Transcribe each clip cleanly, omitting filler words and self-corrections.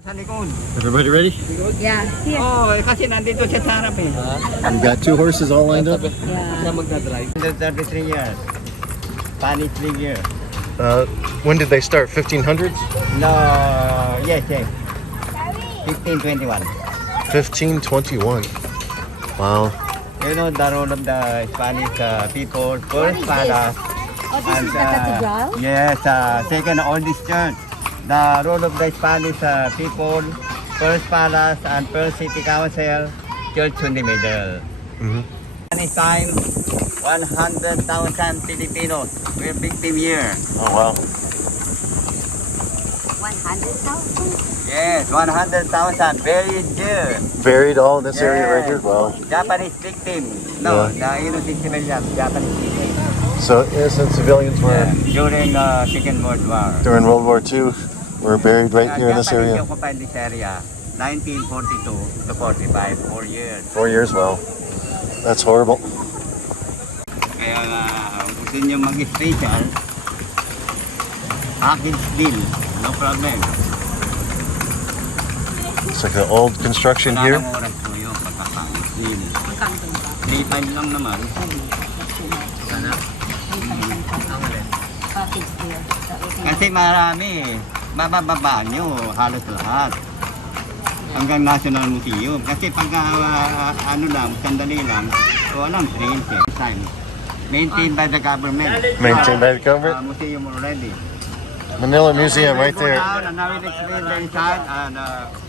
Sa likod. Everybody ready? Yeah, here. Oh, kasi nandito siya sa harap eh. You got two horses all lined up? Yeah. 133 years. Spanish 3 years. When did they start? 1500s? No, yes. 1521. 1521. Wow. You know the role of the Spanish people, first palace. Oh, this is the cathedral? Yes, second oldest church. The role of the Spanish people, first palace and first city council, church in the middle. Spanish time, 100,000 Filipinos were victim here. Oh, wow. 100,000? Yes, 100,000 buried here. Buried all in this area right here? Wow. Japanese victim. No, Yeah. the innocent civilians, Japanese victim. So innocent civilians were, During Second World War. during World War II, were buried right here in this Japanese area? occupied this area, 1942 to 45, 4 years. 4 years? Wow. That's horrible. Kaya gusto nyo mag-special, package deal, no problem. It's like an old construction Wala here. nang oras po yun, pagka-package deal. Magkano ba? 3-5 lang naman. Wala. Package here. Kasi marami, mabababa nyo halos lahat. Hanggang National Museum. Kasi pag ano lang, sandali lang, walang train time. Maintained by the government. Maintained by the government? Museum already. Manila Museum right We go there. down and now we explain the inside and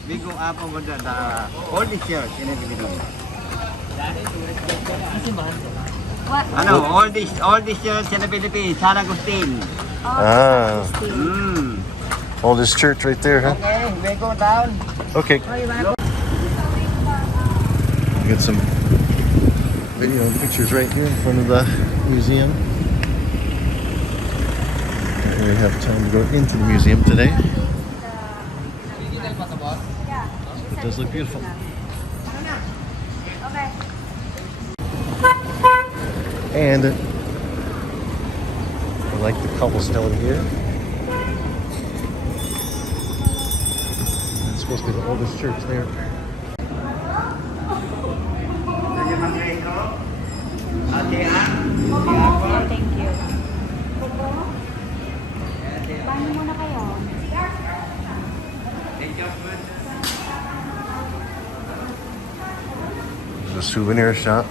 we go up over the oldest church in the middle. What? Ano, oldest church in the Philippines, San Agustin. Ah, Mm. oldest church right there, huh? Okay, we go down. Okay. Oh, you wanna go? Get some video and pictures right here in front of the museum. Don't really have time to go into the museum today. It does look beautiful. Okay. And I like the cobblestone here. That's supposed to be the oldest church there. Thank you. Paano muna kayo? There's a souvenir shop.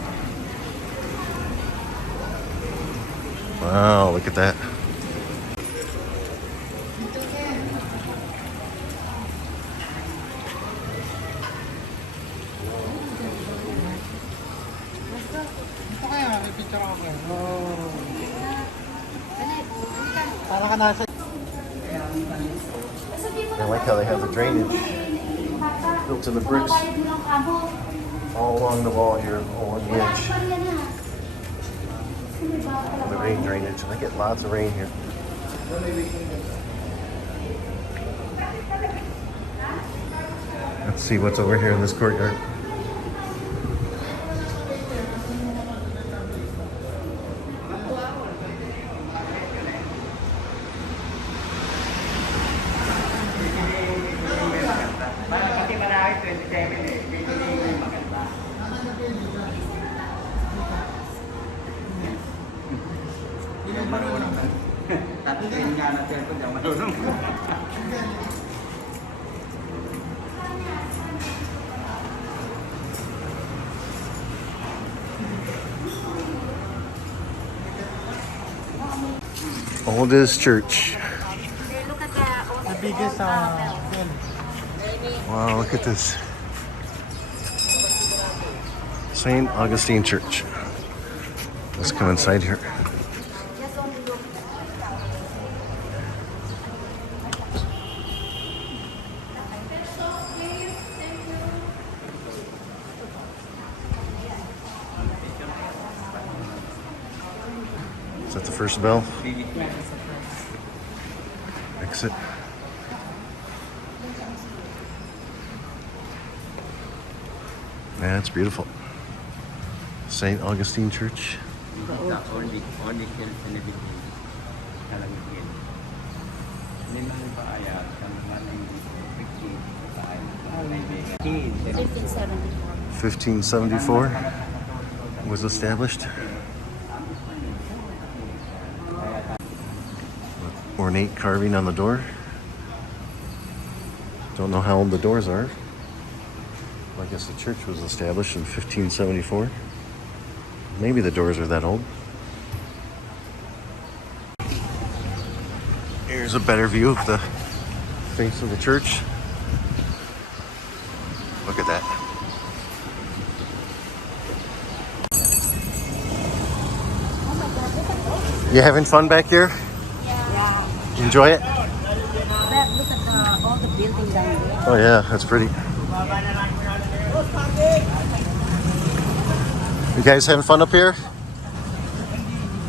Wow, look at that. I like how they have the drainage built in the bricks all along the wall here, all on the edge. The rain drainage. I get lots of rain here. Let's see what's over here in this courtyard. Kasi marami 27 eh. Pili maganda. Hindi mo marunong. Tapos yun nga na cellphone, di ako marunong. Oldest church. Look at the biggest Wow, look at this. St. Augustine Church. Let's come inside here. Is that the first bell? Exit. Yeah, it's beautiful. St. Augustine Church. Only church in the Philippines. $15.74. 1574 was established. Ornate carving on the door. Don't know how old the doors are. I guess the church was established in 1574. Maybe the doors are that old. Here's a better view of the face of the church. Look at that. You having fun back here? Yeah. Enjoy it? Look at all the buildings down there. Oh yeah, that's pretty. You guys having fun up here?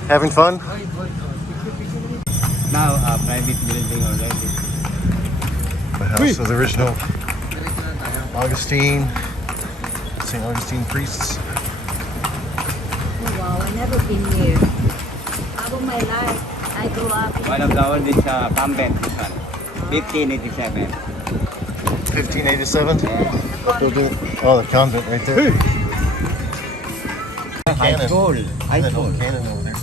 Having fun? Now a private building already. The house of the original St. Augustine priests. Oh, wow, I never been here. All of my life, I grew up in One of the oldest convent, this one. 1587. 1587? Building. Oh, the convent right there. High school. High That school. old cannon over there.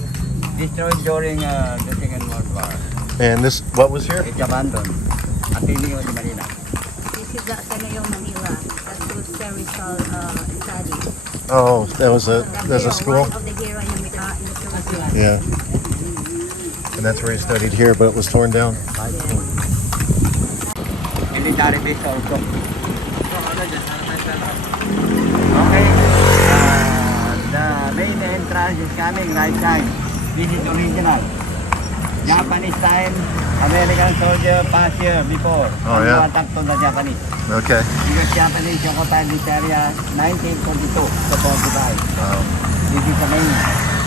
Destroyed during the Second World War. And this, what was here? It's abandoned. Ateneo de Manila. this is the Ateneo Manila. That was very study. Oh, there's a school? One of the hero in the Philippines. Yeah. And that's where he studied here, but it was torn down. High school. Military base also. Okay. The main entrance is coming right side. This is original. Japanese time, American soldier passed here before. Oh, yeah. To attack to the Japanese. Okay. Because Japanese occupied this area 1942 to 45. Wow. This is the main.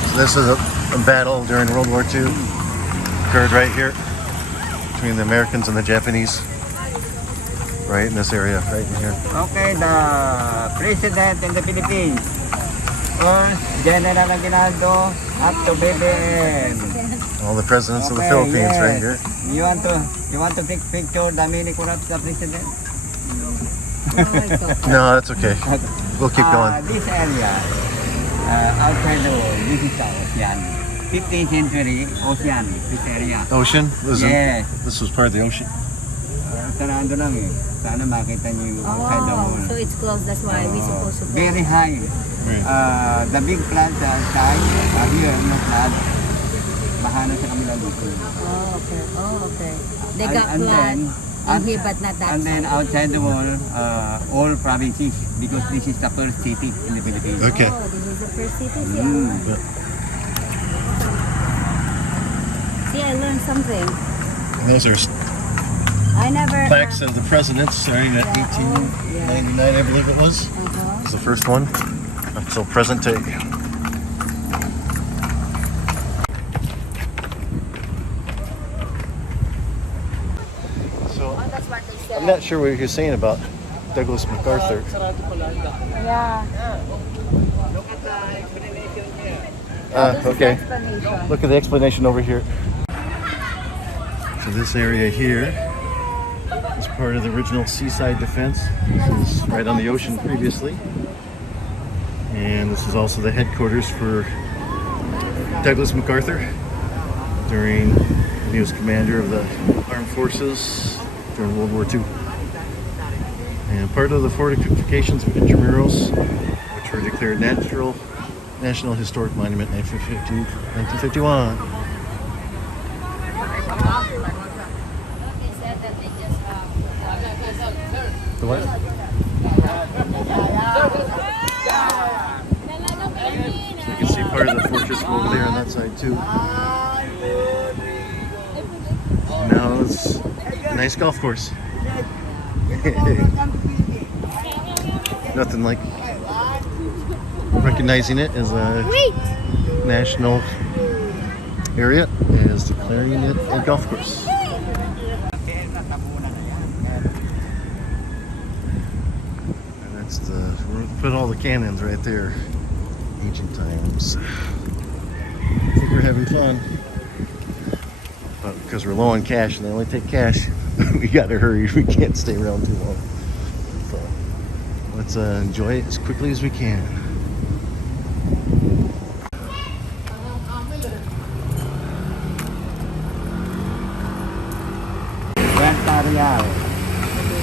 So this is a battle during World War II. Occurred right here between the Americans and the Japanese. Right in this area, right in here. Okay, the president in the Philippines. First, General Aguinaldo up to BBM. All the presidents of the Philippines yes. right here. You want to take picture the mini corrupt the president? No, that's okay. We'll keep going. This area, outside the wall, this is the ocean. 15th century ocean, this area. Ocean? Yes. This was part of the ocean. Sarado lang eh. Sana makita niyo yung outside the wall. So it's closed, that's why we supposed to go. Very high. Right. The big plants outside, here, no flood. Bahana sa kamila dito. Oh, okay. Oh, okay. They got And flood then- in here, but not that And then side. outside the wall, all provinces, because this is the first city in the Philippines. Okay. Oh, this is the first city. Mm. See, I learned something. And those are I never. plaques of the presidents starting at 1899, I believe it was. It's the first one until present day. So That's what they said. I'm not sure what you're saying about Douglas MacArthur. Yeah. Look at the explanation here. This is the Okay. explanation. Look at the explanation over here. So this area here is part of the original seaside defense. This is right on the ocean previously. And this is also the headquarters for Douglas MacArthur during when he was commander of the armed forces during World War II. And part of the fortifications of Intramuros, which were declared National Historic Monument in 1951. They said that they just. The what? So you can see part of the fortress over there on that side too. Now it's a nice golf course. Nothing like recognizing it as a national area as declaring it a golf course. And that's we put all the cannons right there. Ancient times. I think we're having fun. But because we're low on cash and they only take cash, we gotta hurry. We can't stay around too long. So let's enjoy it as quickly as we can.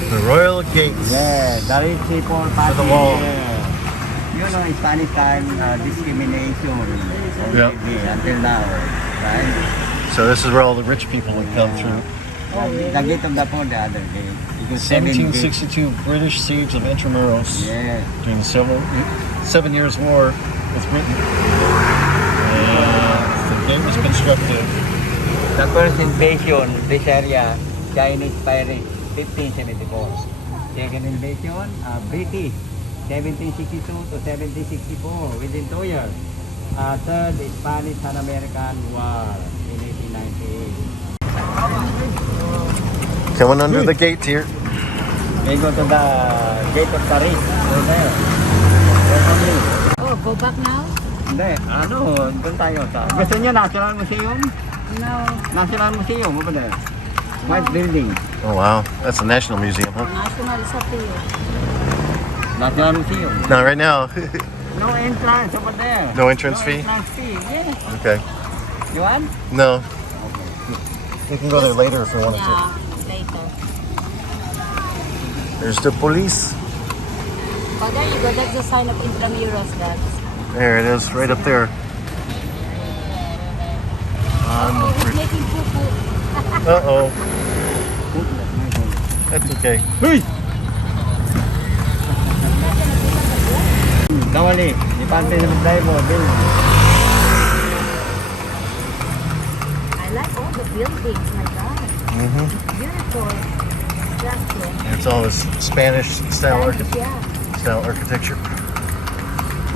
The Royal Gates. Yeah, there is people passing the wall. here. You know, in Spanish time, discrimination already until now, right? So this is where all the rich people would come through. The gate of the port, the other gate. Because 1762 British siege of Intramuros Yeah. during the 7 Years War with Britain. And the gate was constructed. The first invasion, this area, Chinese pirates, 1574. Second invasion, British, 1762 to 1764, within 2 years. Third, Spanish-American War in 1898. Coming under the gate here. They go to the gate of Paris, over there. Oh, go back now? Hindi, doon tayo sa... Gusto niyo National Museum? No. National Museum, over there. White building. Oh wow, that's the National Museum, huh? National is up to you. National Museum. Not right now. No entrance over there. No entrance fee? Entrance fee, yes. Okay. You want? No. We can go there later if we wanted to. Yeah, later. There's the police. Oh, there you go. That's the sign of Intramuros, that's. There it is, right up there. Oh, he's making poo-poo. Uh-oh. That's okay. Hey! Kawali, ipante sa tayo mo, Bill. I like all the buildings, my God. Beautiful structure. And it's all this Spanish style, Yeah. style architecture.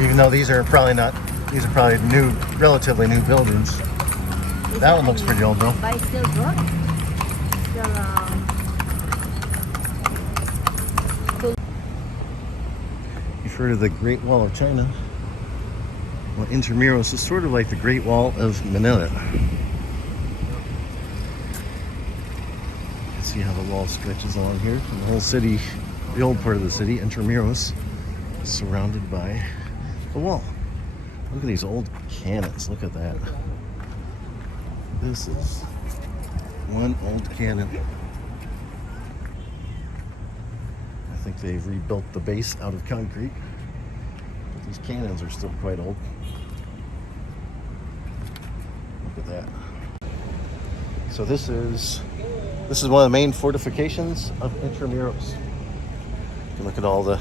Even though these are probably new, relatively new buildings. That one looks pretty old though. But it's still good. Still, You've heard of the Great Wall of China? Well, Intramuros is sort of like the Great Wall of Manila. You can see how the wall stretches along here. And the whole city, the old part of the city, Intramuros, is surrounded by the wall. Look at these old cannons. Look at that. This is one old cannon. I think they've rebuilt the base out of concrete. But these cannons are still quite old. Look at that. So this is one of the main fortifications of Intramuros. You can look at all the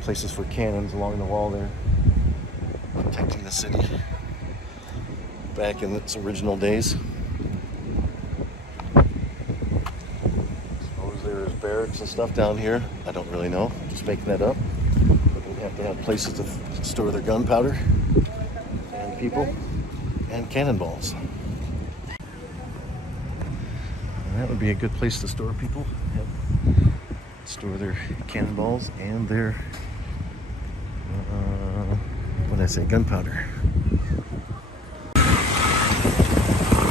places for cannons along the wall there, protecting the city back in its original days. Suppose there's barracks and stuff down here. I don't really know. I'm just making that up. But they have to have places to store their gunpowder and people and cannonballs. And that would be a good place to store people. Store their cannonballs and their what did I say? Gunpowder.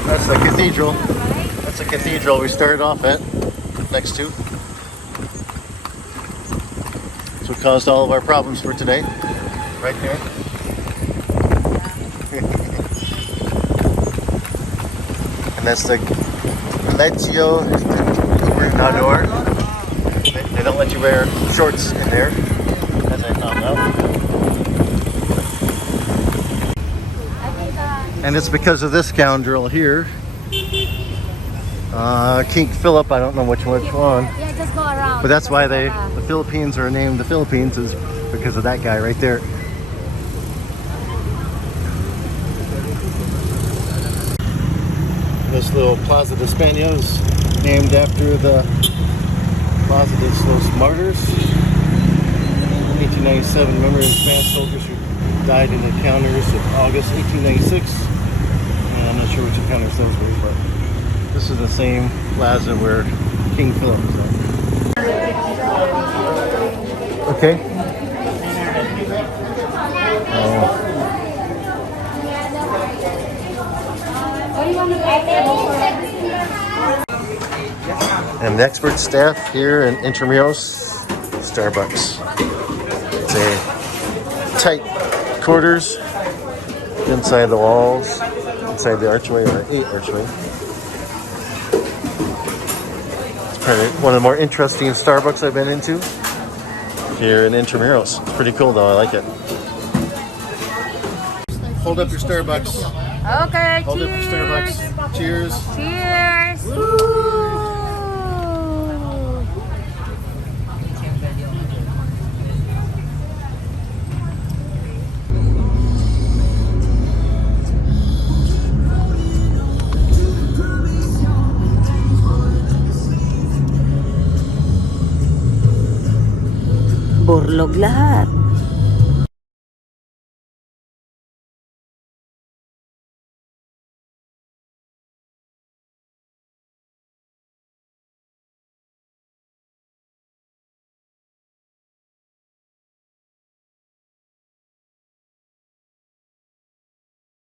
That's the cathedral. That's the cathedral we started off at, next to. That's what caused all of our problems for today. Right there. And that's the Colegio Gobernador. They don't let you wear shorts in there, as I found out. And it's because of this scoundrel here. King Philip, I don't know which one. Yeah, just go around. But that's why the Philippines are named the Philippines, is because of that guy right there. This little Plaza de España is named after the Plaza de los Martyrs. 1897, remember the Spanish soldiers who died in the encounters of August 1896. I'm not sure which encounters those were, but this is the same plaza where King Philip was at. Okay. And the expert staff here in Intramuros, Starbucks. It's a tight quarters inside the walls, inside the archway, or 8 archway. It's probably one of the more interesting Starbucks I've been into here in Intramuros. It's pretty cool though, I like it. Hold up your Starbucks. Okay, Hold up your Starbucks. Cheers. Cheers. Burlog lahat.